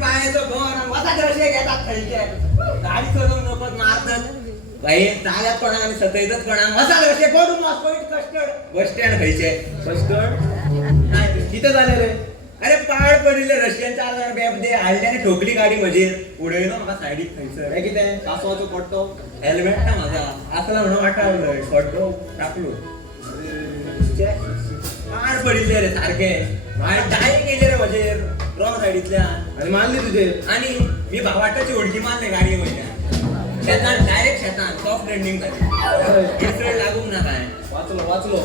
बाहेरचं घर वसाचे रस्ते घेतात खायचे गाडी चलवून नकोत मारतात भाई चालत कोणा आणि सतैतच कोणा वसाचे रस्ते कोण मॉस्कोइट कस्टर्ड बस स्टँड खायचे कस्टर्ड किती झाले रे अरे पाळ पडिले रशियन 4,000 बॅब दे हल्ल्याने ठोकली गाडी म्हणजे पुढे ना मला सायडीत खायचं हे किती कासवाचं पडतो हेल्मेट ना माझा असला म्हणून वाटावलं पडतो टाकलो पाळ पडिले रे सारखे आणि टाय केले रे म्हणजे रॉंग साईडीतल्या आणि मानली तुझे आणि मी भावाटाची ओळखी मारले गाडी म्हणजे शेतात डायरेक्ट शेतात सॉफ्ट लँडिंग झाली इन्सिडेंट लागून ना काय वाचलो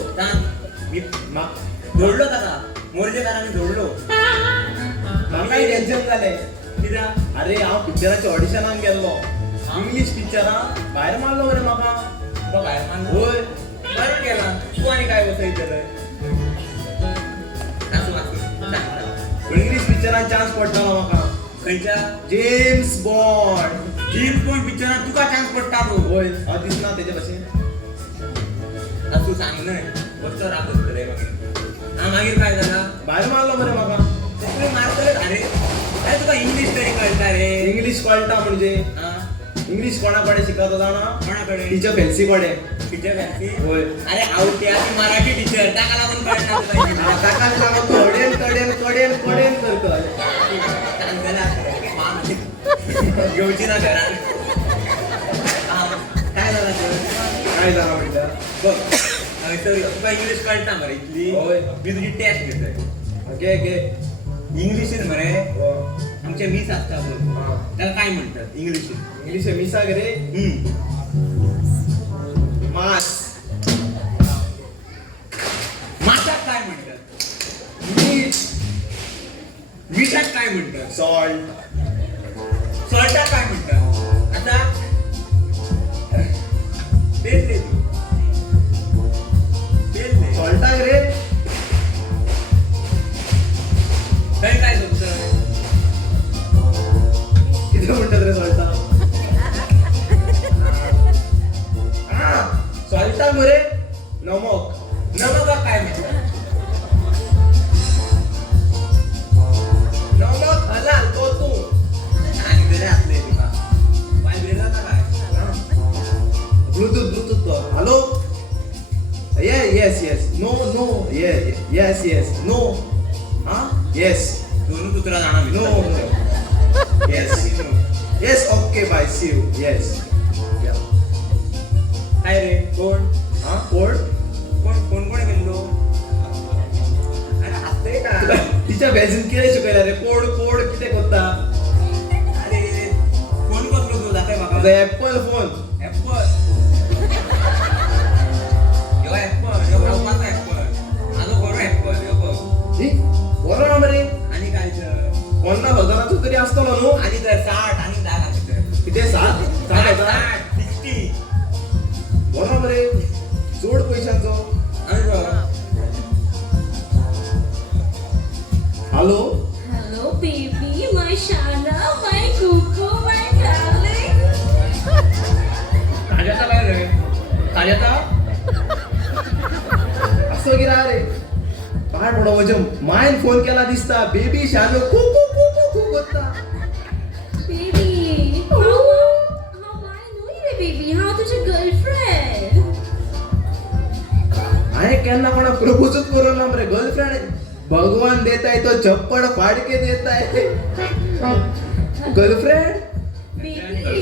मी जोडलो त्याला मोर्जेकरांनी जोडलो काही टेन्शन झाले कित्याक अरे हांव पिक्चराच्या ऑडिशनाक गेल्लो इंग्लिश पिक्चरा भायर मारलो मरे म्हाका तो भायर मारलो होय बरं केला तू आणि काय बसयतलं इंग्लिश पिक्चरान चान्स पडटालो म्हाका खंयच्या जेम्स बॉन्ड जेम्स बॉन्ड पिक्चरात तुका चान्स पडटा तो होय हांव दिसना तेजे भशेन तू सांग न्हय वचो राखत रे मागीर काय झाला भायर मारलो मरे म्हाका तुमी मारतले अरे तुका इंग्लिश तरी कळटा रे इंग्लिश कळटा म्हणजे इंग्लिश कोणा कडेन शिकवता जाणा कोणाकडे टीचर फॅन्सी कडेन टीचर फॅन्सी होय अरे आवडते ती मराठी टीचर ताका लागून कळटा तुका ताका लागून कडेन कडेन कडेन कडेन करता घेवची ना घरान काय झालं काय झालं म्हणटा बघ तर तुका इंग्लिश कळटा मरे इतली होय मी तुझी टेस्ट घेतोय ओके ओके इंग्लिशीन मरे आमचे मिस असता बघ त्याला काय म्हणतात इंग्लिशीन इंग्लिश मिसा रे मास माशाक काय म्हणतात मीठ मिठाक काय म्हणतात सॉल्ट सॉल्टाक काय म्हणतात आता तेच दे सॉल्टाक रे काय काय तुमचं किती म्हणतात रे सॉल्टा सॉल्टा मरे नमक नमक काय म्हणतात नमक हलाल तो तू आणि घरी असले तुका व्हायब्रेट जाता काय Bluetooth hello yes no yes no yes दोनों तुला जाणार no yes okay bye see you yes काय रे कोण कोण कोण गेलो अरे हसते का तिच्या बॅजिन किती शिकयला रे कोड किती करता अरे फोन कसलो तू जाताय माका ऍपल फोन ऍपल यो ऍपल यो वापरता ऍपल माझो बरो ऍपल यो बघ बरो ना मरे आणि काय 50,000 तरी असतलो न्हू आणि तर 60 आणि 10 किती 7,000 60 बरो मरे जोड पैशांचो hello Hello, baby, my Shana, my cuckoo, my darling. ताज्याचा काय रे ताज्याचा असं गिरा रे काय पडो म्हणजे मायन फोन केला दिसता बेबी शानो खूप होता Baby, how I know you, baby? How is your girlfriend? आहे केन्ना कोणा प्रपोजच करू ना रे गर्लफ्रेंड भगवान देताय तो चप्पड फाडके देताय गर्लफ्रेंड Baby,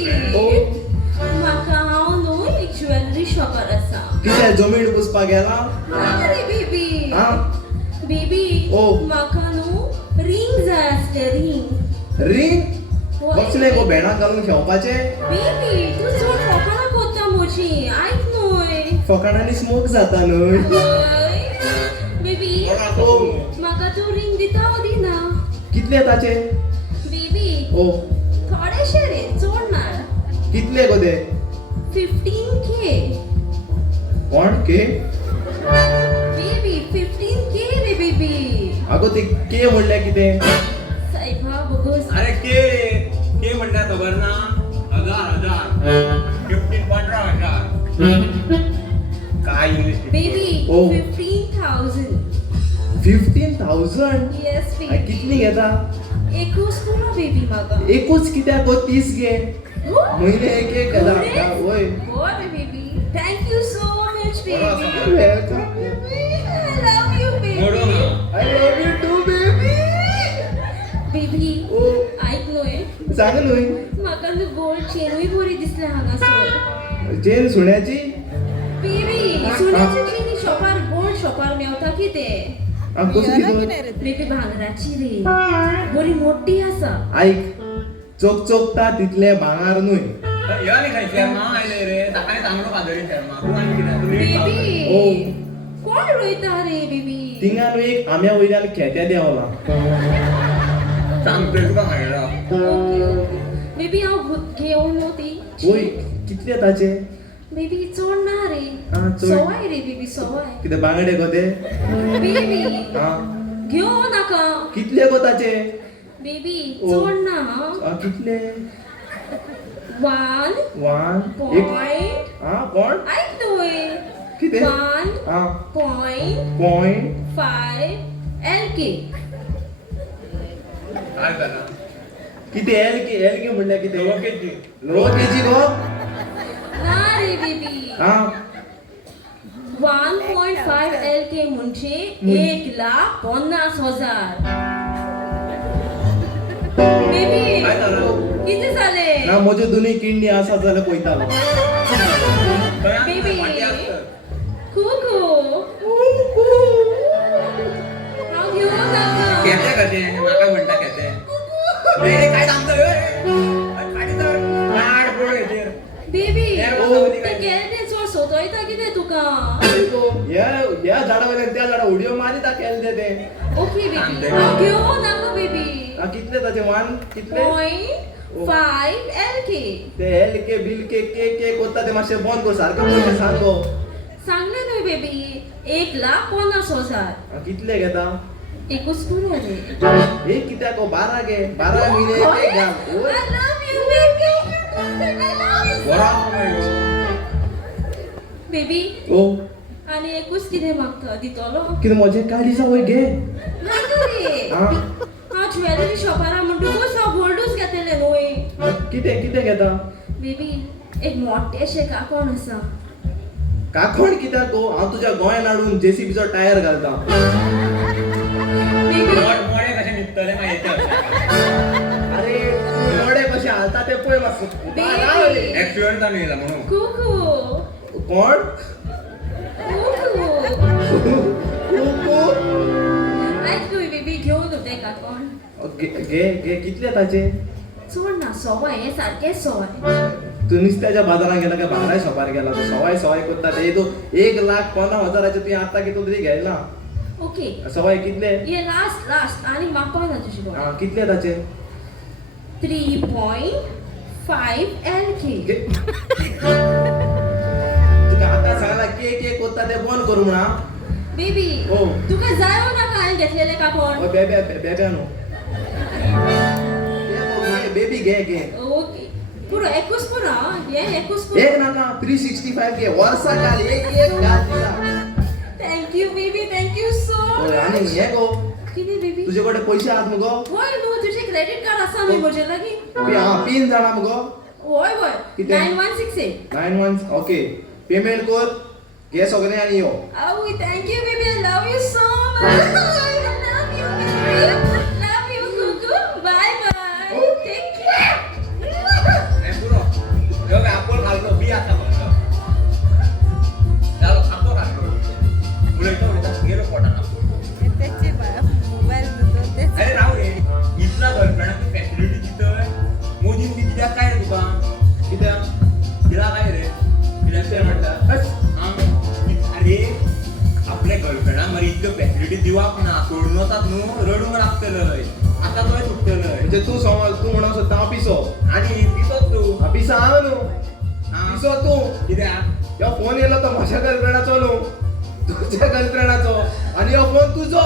म्हाका हांव न्हू एक ज्वेलरी शॉपार आसा. किती जमीन पुसपा गेला अरे baby, हा baby, ओ. म्हाका न्हू रिंग जाय आसले रिंग. रिंग बसले गो भेणाक घालून खेळपाचे Baby, तू चड फकाणां कोत्ता म्हजी, आयक न्हय. फकाणांनी स्मोक जाता न्हय बेबी ओ म्हाका तू रिंग दिता ओ दिना कितले ताचे बेबी ओ थोडेशे रे चड ना कितले गो ते 15K कोण के बेबी 15K रे बेबी अगो ते के म्हणल्या कितें सायबा बघोस अरे के म्हणतात खबर ना 15 काय इंग्लिश बेबी ओ 15,000 15,000 येस बेबी कितली घेता एकूच पुरो बेबी म्हाका एकूच कित्याक 30 घे हो? म्हयने एक घेता वय बरें baby thank you so much baby welcome I love you मोडू baby ना. I love you too baby baby ओ ऐक न्हय सांग न्हय म्हाका न्हू गोल्ड चेनूय बरी दिसल्या हांगासर चेन सुण्याची बेबी सोन्याची चेनी शॉपार गोल्ड शॉपार मेवता कितें कसली दोन बेबी भांगराची रे बरी मोठी आसा ऐक चोकता तितले भांगार न्हय यो आनी खंय शर्मा आयले रे सकाळी सांगलो कादरी शर्मा तूं आनी कितें तूं नीट पावलो. बेबी कोण रोयता रे बेबी तिंगा न्हू एक आम्या वयल्यान खेत्या देवला सांगतोय तुका सांगला ओके ओके बेबी हांव घेवन ती वय कितले ताचे बेबी चोड ना रे आ, चड. सवाय रे बेबी सवाय कितें बांगडे गो ते बेबी हा घेव नाका कितले गो ताचे बेबी ओ. चोड ना कितले 1 वन पॉइंट हा कोण ऐक न्हय कितें 1 हा पॉइंट पॉइंट 5 LK काय करा कितें एल के म्हणल्यार कितें लोकेची लो केजी गो ना रे बेबी हा 1.5 LK म्हणजे 1,50,000 बेबी काय झालं किती झाले ना म्हज्यो दोनूय किडनी आसा जाल्यार पळयतालो बेबी कुकू हांव घेवं नाका केते कशें म्हाका म्हणटा केते रे काय सांगतो ह्यो रे फाटी तर लाड पळय हेचेर बेबी हेर बसवली ते काय गेले चोड सोदोयता कितें तुका ह्या झाडा वयल्यान त्या झाडा उडयो मारीता केले ते ओके बेबी सांगते. हांव घेवं नाका बेबी हा कितले ताचे वन कितले 0.5 LK ते एल के बिल के कोत्ता ते मातशें बंद कर सारकें पयशे सांग गो सांगले न्हय बेबी 1,50,000 हा, कितले घेता एकूच पुरो रे एक कित्याक गो 12 घे 12 म्हयने एक घाल ओय. I love you baby I love you बरो आसा ह्यो. बेबी ओ आनी एकूच कितें मागता दितलो कितें म्हजे काळी जावय घे नाका रे हा हांव ज्वेलरी शॉपारा म्हणटकूच हांव गोल्डूच घेतलें न्हय कितें घेता बेबी एक मोठेशें काकोण आसा काकोण कित्याक गो हांव तुज्या गोंयान हाडून जेसीबीचो टायर घालता बेबी मोडे कशें निघतले माहिती अरे तूं नोडे कशें हालता ते पळय मातसो बेबी ऍक्सिडेंट जावन येयला म्हणून कुकू कोण कुकू ऐक न्हय बेबी घेवन तें काकोण घे कितले ताचे चोड ना सवाय हें सारकें सवाय तू नुस्त्याच्या बाजारात गेला काय भांगरा शॉपार गेला तू सवाय कोत्ता ते तो 1,50,000 तुवें आत्ता कितलो तरी घ्यायला ओके सवाय कितले ये लास्ट आनी मापा ना तुजी हा कितले ताचे 3.5 LK तुका आतां सांगला के कोत्ता ते बंद करू म्हणा बेबी ओ. तुका जायो नाका हांवें घेतलेले कापड बेब्या न्हू बेबी घे ओके पुरो एकूच पुरो हे एकूच पुरो एक नाका 365 घे वर्सा घाल एक घाल दिला थँक्यू बेबी थँक्यू सो ओय, आणि हे गो कितें बेबी तुझे कडेन पयशे आहात मुगो होय न्हू तुजें क्रेडिट कार्ड आसा न्हू म्हजे लागीं हा पिन जाणा मुगो होय होय कितें? 9168 91 ओके पेमेंट कर घे सगळें आनी यो Oh, thank you, baby. I love you so much. I love you, baby. Love you, Cuckoo. Bye bye. Take care. हे पुरो ह्यो काय आपोल घाललो बी आसा फक्त जालो आपोल घाललो उलयता गेलो पोटान अरे राव रे इतला गर्लफ्रेंडाक फॅसिलिटी दितय मोदीन बी कित्याक काय रे तुका कित्याक दिला काय रे कित्याक ते म्हणटा अरे आपल्या गर्लफ्रेंडाक मरे इतल्यो फॅसिलिटी दिवप ना सोडून वतात न्हू रडूंक लागतलय आता तोय सुटतलय म्हणजे तू समज तू म्हणून सोदता हांव पिसो आणि पिसोच तू हा पिसा हांव न्हू हा. पिसो तू कित्याक ह्यो फोन येयलो तो म्हज्या गर्लफ्रेंडाचो न्हू तुज्या गर्लफ्रेंडाचो आनी हो फोन तुजो